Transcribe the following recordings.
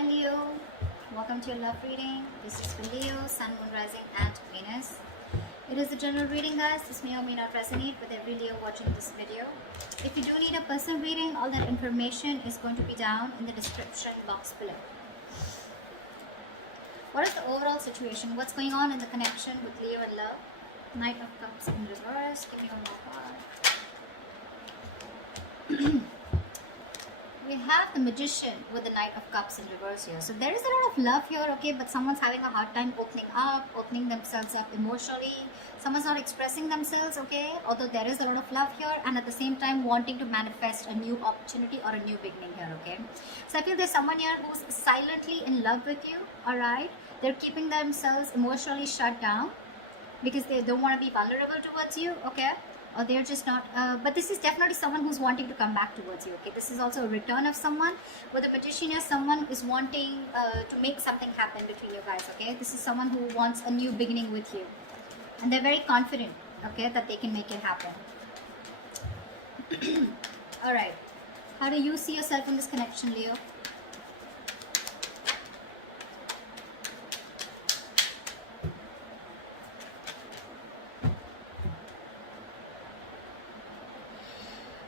Hi Leo, welcome to your love reading. This is for Leo, Sun, Moon, Rising, and Venus. It is a general reading, guys. This may or may not resonate with every Leo watching this video. If you do need a personal reading, all that information is going to be down in the description box below. What is the overall situation? What's going on in the connection with Leo and love? Knight of Cups in reverse. Give me one more card. We have the Magician with the Knight of Cups in reverse here. So there is a lot of love here, okay, but someone's having a hard time opening themselves up emotionally. Someone's not expressing themselves, okay, although there is a lot of love here, and at the same time wanting to manifest a new opportunity or a new beginning here, okay. So I feel there's someone here who's silently in love with you, all right. They're keeping themselves emotionally shut down because they don't want to be vulnerable towards you, okay. Or they're just not, but this is definitely someone who's wanting to come back towards you, okay. This is also a return of someone. With the Magician here, someone is wanting to make something happen between you guys, okay. This is someone who wants a new beginning with you, and they're very confident, okay, that they can make it happen. All right, how do you see yourself in this connection, Leo?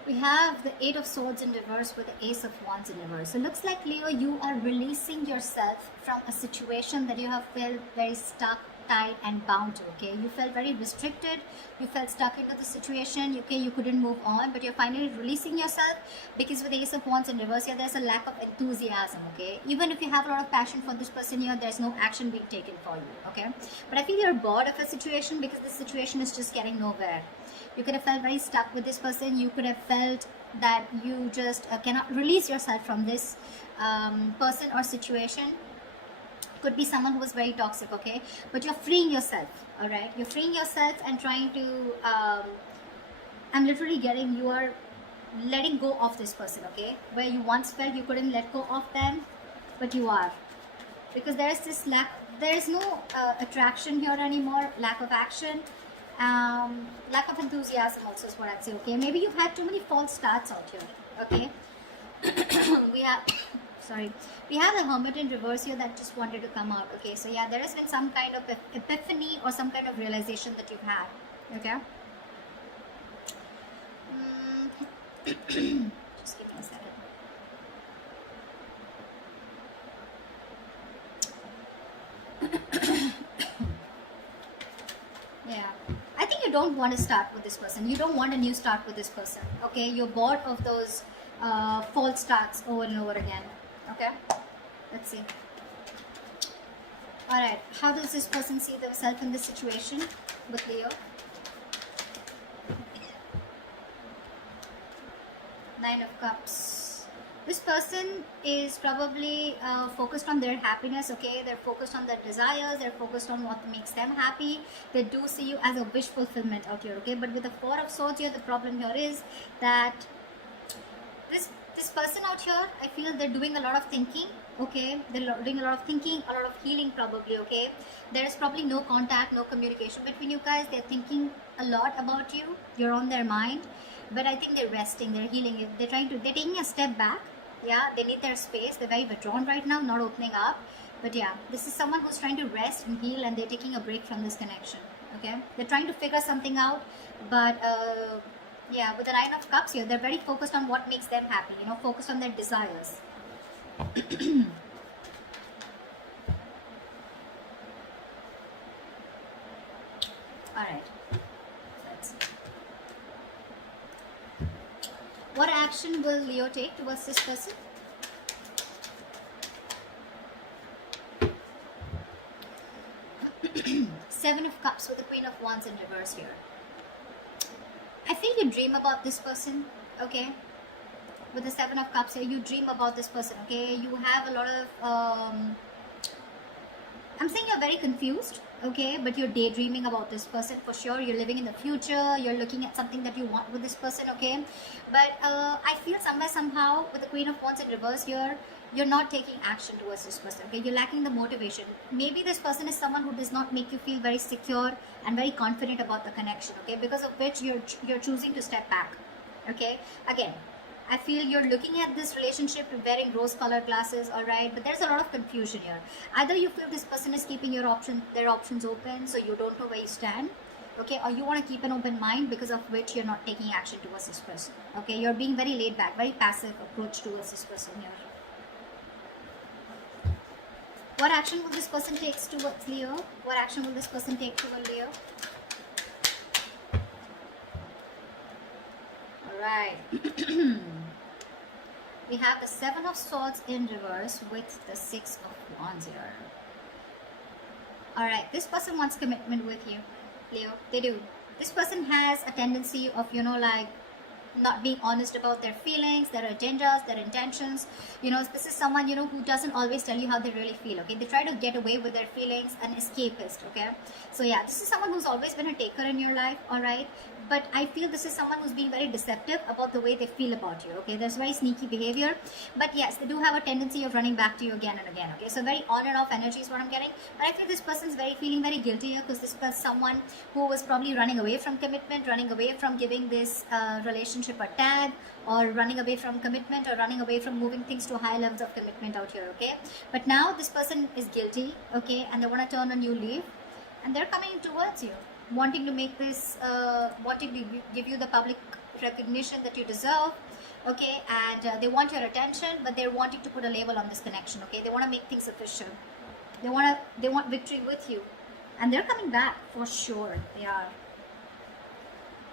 We have the Eight of Swords in reverse with the Ace of Wands in reverse. So it looks like, Leo, you are releasing yourself from a situation that you have felt very stuck, tied and bound to, okay. You felt very restricted, you felt stuck into the situation, okay, you couldn't move on, but you're finally releasing yourself because with the Ace of Wands in reverse here, there's a lack of enthusiasm, okay. Even if you have a lot of passion for this person here, there's no action being taken for you, okay. But I feel you're bored of a situation because this situation is just getting nowhere. You could have felt very stuck with this person. You could have felt that you just cannot release yourself from this person or situation. Could be someone who was very toxic, okay, but you're freeing yourself, all right. You're freeing yourself and trying to I'm literally getting, you are letting go of this person, okay, where you once felt you couldn't let go of them, but you are, because there is this lack, there is no attraction here anymore, lack of action, lack of enthusiasm also is what I'd say, okay. Maybe you've had too many false starts out here, okay. we have a Hermit in reverse here that just wanted to come out, okay. So yeah, there has been some kind of epiphany or some kind of realization that you've had, okay. Just give me a second. Yeah, I think you don't want to start with this person. You don't want a new start with this person, okay. You're bored of those false starts over and over again, okay. Let's see. All right, how does this person see themselves in this situation with Leo? Nine of Cups. This person is probably focused on their happiness, okay. They're focused on their desires, they're focused on what makes them happy. They do see you as a wish fulfillment out here, okay. But with the Four of Swords here, the problem here is that this person out here, I feel they're doing a lot of thinking, okay. They're doing a lot of thinking, a lot of healing probably, okay. There is probably no contact, no communication between you guys. They're thinking a lot about you, you're on their mind, but I think they're resting, they're healing. They're taking a step back, yeah. They need their space, they're very withdrawn right now, not opening up. But yeah, this is someone who's trying to rest and heal, and they're taking a break from this connection, okay. They're trying to figure something out, but yeah, with the Nine of Cups here, they're very focused on what makes them happy, you know, focused on their desires. All right, let's see. What action will Leo take towards this person? Seven of Cups with the Queen of Wands in reverse here. I feel you dream about this person, okay. With the Seven of Cups here, you dream about this person, okay. You have a lot of I'm saying you're very confused, okay, but you're daydreaming about this person for sure. You're living in the future, you're looking at something that you want with this person, okay. But I feel somewhere, somehow, with the Queen of Wands in reverse here, you're not taking action towards this person, okay. You're lacking the motivation. Maybe this person is someone who does not make you feel very secure and very confident about the connection, okay, because of which you're choosing to step back, okay. Again, I feel you're looking at this relationship wearing rose-colored glasses, all right? But there's a lot of confusion here. Either you feel this person is keeping their options open, so you don't know where you stand, okay? Or you want to keep an open mind, because of which you're not taking action towards this person, okay? You're being very laid back, very passive approach towards this person here. What action will this person take towards Leo? What action will this person take towards Leo? Alright. We have the Seven of Swords in reverse with the Six of Wands here. Alright, this person wants commitment with you, Leo. They do. This person has a tendency of, like, not being honest about their feelings, their agendas, their intentions. This is someone, who doesn't always tell you how they really feel, okay? They try to get away with their feelings, an escapist, okay? So yeah, this is someone who's always been a taker in your life, all right? But I feel this is someone who's being very deceptive about the way they feel about you, okay? There's very sneaky behavior, but yes, they do have a tendency of running back to you again and again, okay? So very on and off energy is what I'm getting. But I feel this person's feeling very guilty here, because this was someone who was probably running away from commitment, running away from giving this relationship a tag, or running away from commitment, or running away from moving things to high levels of commitment out here, okay? But now this person is guilty, okay? And they want to turn a new leaf, and they're coming towards you, wanting to make this, wanting to give you the public recognition that you deserve, okay? And they want your attention, but they're wanting to put a label on this connection, okay? They want to make things official. They want victory with you, and they're coming back for sure. They are.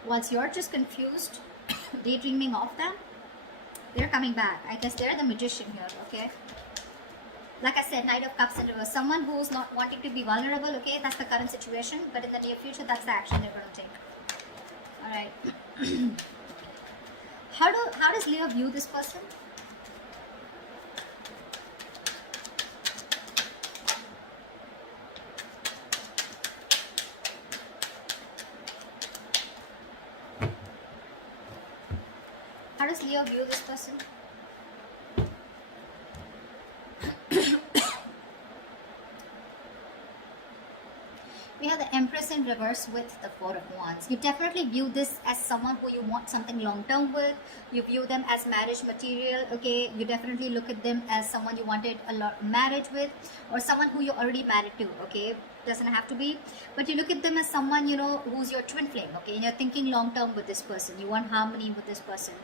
Once you're just confused, daydreaming of them, they're coming back. I guess they're the magician here, okay? Like I said, Knight of Cups in reverse. Someone who's not wanting to be vulnerable, okay? That's the current situation. But in the near future, that's the action they're going to take. Alright. How does Leo view this person? How does Leo view this person? We have the Empress in reverse with the Four of Wands. You definitely view this as someone who you want something long-term with. You view them as marriage material, okay? You definitely look at them as someone you wanted a marriage with, or someone who you're already married to, okay? Doesn't have to be. But you look at them as someone, who's your twin flame, okay? And you're thinking long-term with this person. You want harmony with this person.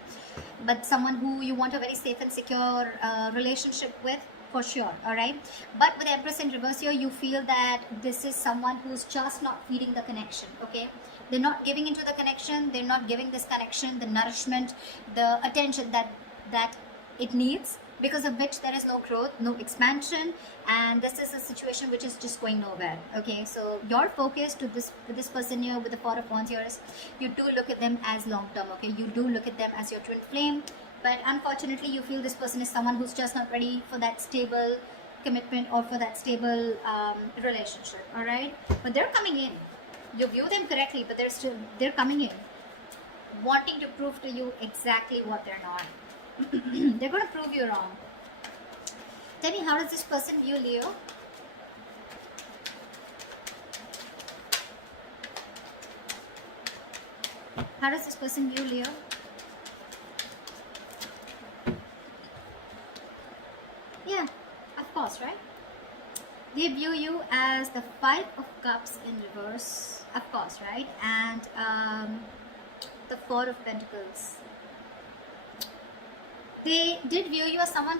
But someone who you want a very safe and secure relationship with, for sure, all right? But with Empress in reverse here, you feel that this is someone who's just not feeding the connection, okay? They're not giving into the connection. They're not giving this connection the nourishment, the attention that it needs, because of which there is no growth, no expansion, and this is a situation which is just going nowhere, okay? So your focus to this person here with the Four of Wands here is, you do look at them as long-term, okay? You do look at them as your twin flame. But unfortunately, you feel this person is someone who's just not ready for that stable commitment, or for that stable relationship, all right? But they're coming in. You view them correctly, but they're coming in, wanting to prove to you exactly what they're not. They're going to prove you wrong. Tell me, how does this person view Leo? How does this person view Leo? Yeah, of course, right? They view you as the Five of Cups in reverse, of course, right? And the Four of Pentacles. They did view you as someone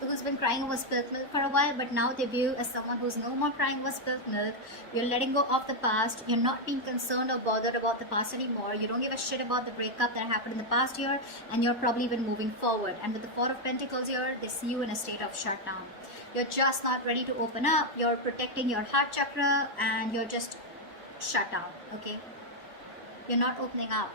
who's been crying over spilt milk for a while, but now they view you as someone who's no more crying over spilt milk. You're letting go of the past. You're not being concerned or bothered about the past anymore. You don't give a shit about the breakup that happened in the past year, and you're probably even moving forward. And with the Four of Pentacles here, they see you in a state of shutdown. You're just not ready to open up. You're protecting your heart chakra, and you're just shut down, okay? You're not opening up.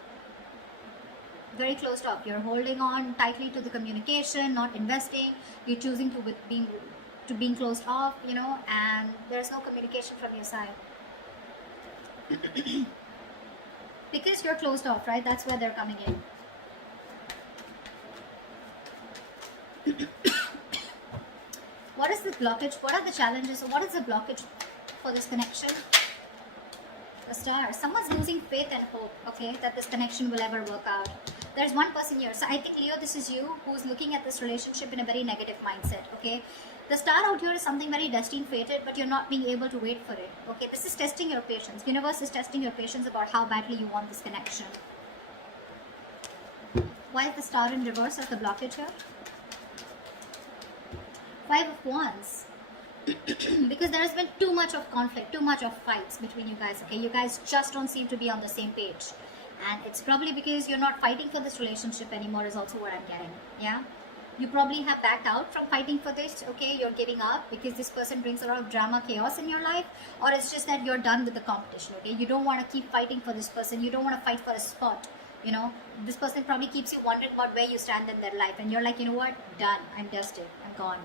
Very closed off. You're holding on tightly to the communication, not investing. You're choosing to being closed off, and there's no communication from your side. Because you're closed off, right? That's where they're coming in. What is the blockage? What are the challenges? What is the blockage for this connection? The Star. Someone's losing faith and hope, okay, that this connection will ever work out. There's one person here. So I think, Leo, this is you who's looking at this relationship in a very negative mindset, okay? The star out here is something very destined, fated, but you're not being able to wait for it, okay? This is testing your patience. Universe is testing your patience about how badly you want this connection. Why is the star in reverse as the blockage here? 5 of Wands. Because there has been too much of conflict, too much of fights between you guys, okay? You guys just don't seem to be on the same page. And it's probably because you're not fighting for this relationship anymore is also what I'm getting, yeah? You probably have backed out from fighting for this, okay? You're giving up because this person brings a lot of drama, chaos in your life. Or it's just that you're done with the competition, okay? You don't want to keep fighting for this person. You don't want to fight for a spot, you know? This person probably keeps you wondering about where you stand in their life. And you're like, you know what? Done. I'm dusted. I'm gone.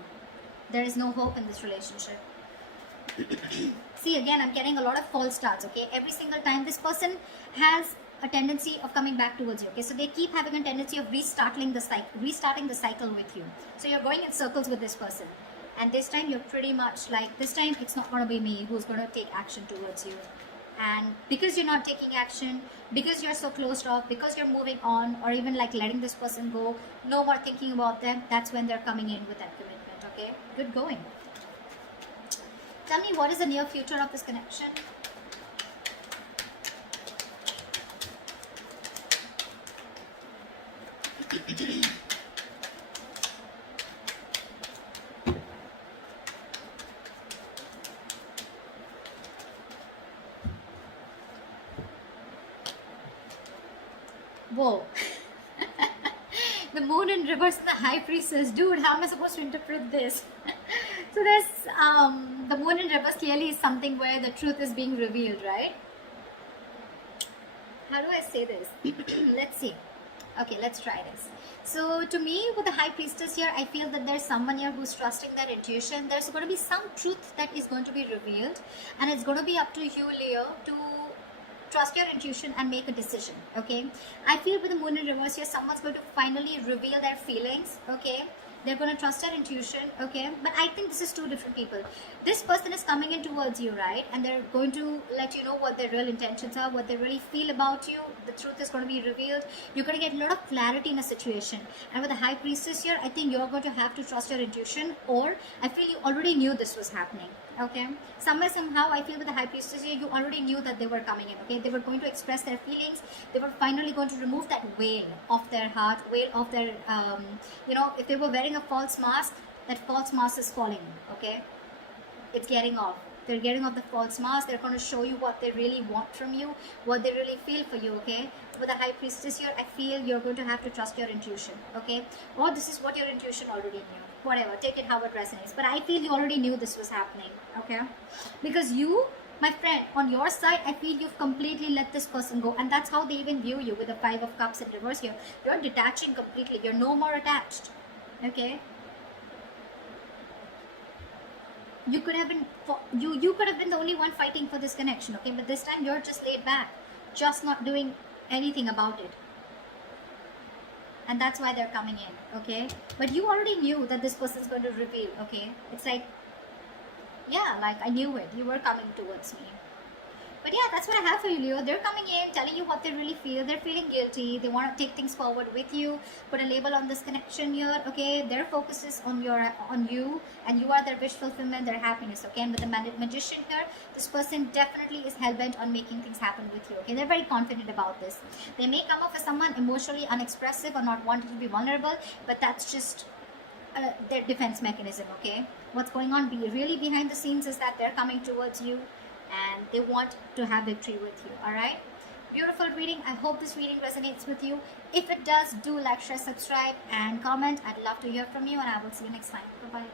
There is no hope in this relationship. See, again, I'm getting a lot of false starts, okay? Every single time this person has a tendency of coming back towards you, okay? So they keep having a tendency of restarting the cycle with you. So you're going in circles with this person. And this time you're pretty much like, this time it's not going to be me who's going to take action towards you. And because you're not taking action, because you're so closed off, because you're moving on, or even like letting this person go, no more thinking about them, that's when they're coming in with that commitment. Okay, good going. Tell me, what is the near future of this connection? Whoa. The moon in reverse and the high priestess. Dude, how am I supposed to interpret this? So there's the moon in reverse clearly is something where the truth is being revealed, right? How do I say this? Let's see. Okay, let's try this. So to me, with the high priestess here, I feel that there's someone here who's trusting their intuition. There's going to be some truth that is going to be revealed, and it's going to be up to you, Leo, to trust your intuition and make a decision, okay? I feel with the moon in reverse here, someone's going to finally reveal their feelings, okay? They're going to trust their intuition, okay? But I think this is two different people. This person is coming in towards you, right? And they're going to let you know what their real intentions are, what they really feel about you. The truth is going to be revealed. You're going to get a lot of clarity in a situation. And with the high priestess here, I think you're going to have to trust your intuition, or I feel you already knew this was happening. Okay, somewhere somehow I feel with the high priestess here, you already knew that they were coming in. Okay, they were going to express their feelings. They were finally going to remove that veil of their heart, veil of their you know, if they were wearing a false mask, that false mask is falling. Okay, it's getting off. They're getting off the false mask. They're going to show you what they really want from you, what they really feel for you. Okay, with the high priestess here, I feel you're going to have to trust your intuition. Okay, or this is what your intuition already knew. Whatever, take it how it resonates. But I feel you already knew this was happening. Okay, because you, my friend, on your side, I feel you've completely let this person go, and that's how they even view you with the 5 of Cups in reverse here. You're detaching completely. You're no more attached. Okay. You could have been you could have been the only one fighting for this connection, okay? But this time you're just laid back, just not doing anything about it. And that's why they're coming in, okay? But you already knew that this person's going to reveal, okay? It's like, yeah, like I knew it. You were coming towards me. But yeah, that's what I have for you, Leo. They're coming in, telling you what they really feel. They're feeling guilty. They want to take things forward with you. Put a label on this connection here, okay? Their focus is on you, and you are their wish fulfillment, their happiness, okay? And with the magician here, this person definitely is hell-bent on making things happen with you, okay? They're very confident about this. They may come off as someone emotionally unexpressive or not wanting to be vulnerable, but that's just their defense mechanism, okay? What's going on really behind the scenes is that they're coming towards you, and they want to have victory with you. All right, beautiful reading. I hope this reading resonates with you. If it does, do like, share, subscribe, and comment. I'd love to hear from you, and I will see you next time. Bye bye.